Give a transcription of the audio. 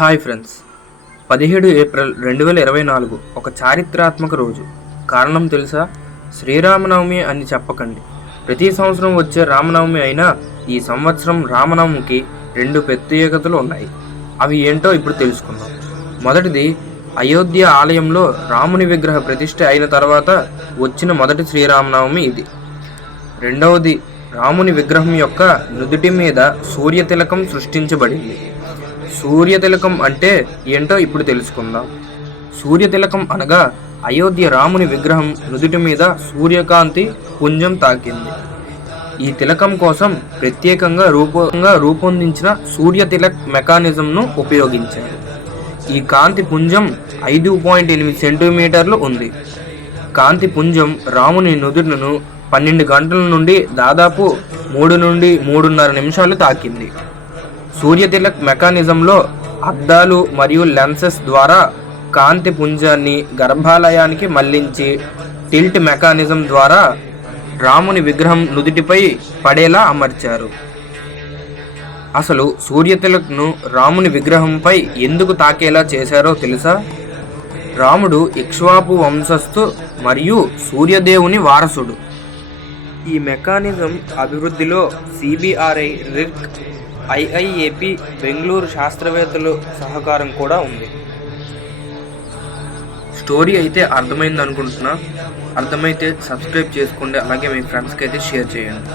Hi friends, 17 April 2024 ఒక చారిత్రాత్మక రోజు. కారణం తెలుసా? శ్రీరామనవమి అని చెప్పకండి. ప్రతి సంవత్సరం వచ్చే రామనవమి అయినా ఈ సంవత్సరం రామనవమికి 2 ప్రత్యేకతలు ఉన్నాయి. అవి ఏంటో ఇప్పుడు తెలుసుకుందాం. మొదటిది, అయోధ్య ఆలయంలో రాముని విగ్రహ ప్రతిష్ఠ అయిన తర్వాత వచ్చిన మొదటి శ్రీరామనవమి ఇది. రెండవది, రాముని విగ్రహం యొక్క నుదుటి మీద సూర్యతిలకం సృష్టించబడింది. సూర్యతిలకం అంటే ఏంటో ఇప్పుడు తెలుసుకుందాం. సూర్యతిలకం అనగా అయోధ్య రాముని విగ్రహం నుదుటి మీద సూర్యకాంతి పుంజం తాకింది. ఈ తిలకం కోసం ప్రత్యేకంగా రూపొందించిన సూర్యతిలక్ మెకానిజంను ఉపయోగించారు. ఈ కాంతి పుంజం 5.8 సెంటీమీటర్లు ఉంది. కాంతి పుంజం రాముని నుదురును 12 గంటల నుండి దాదాపు 3 నుండి 3.5 నిమిషాలు తాకింది. సూర్యతిలక్ మెకానిజంలో అద్దాలు మరియు లెన్సెస్ ద్వారా కాంతి పుంజాన్ని గర్భాలయానికి మళ్లించి టిల్ట్ మెకానిజం ద్వారా రాముని విగ్రహం నుదుటిపై పడేలా అమర్చారు. అసలు సూర్యతిలక్ను రాముని విగ్రహంపై ఎందుకు తాకేలా చేశారో తెలుసా? రాముడు ఇక్ష్వాకు వంశస్థు మరియు సూర్యదేవుని వారసుడు. ఈ మెకానిజం అభివృద్ధిలో సిబిఆర్ఐ, రిర్క్, ఐఐఏపి, బెంగళూరు శాస్త్రవేత్తలు సహకారం కూడా ఉంది. స్టోరీ అయితే అర్థమైంది అనుకుంటున్నా. అర్థమైతే సబ్స్క్రైబ్ చేసుకోండి, అలాగే మీ ఫ్రెండ్స్కి అయితే షేర్ చేయండి.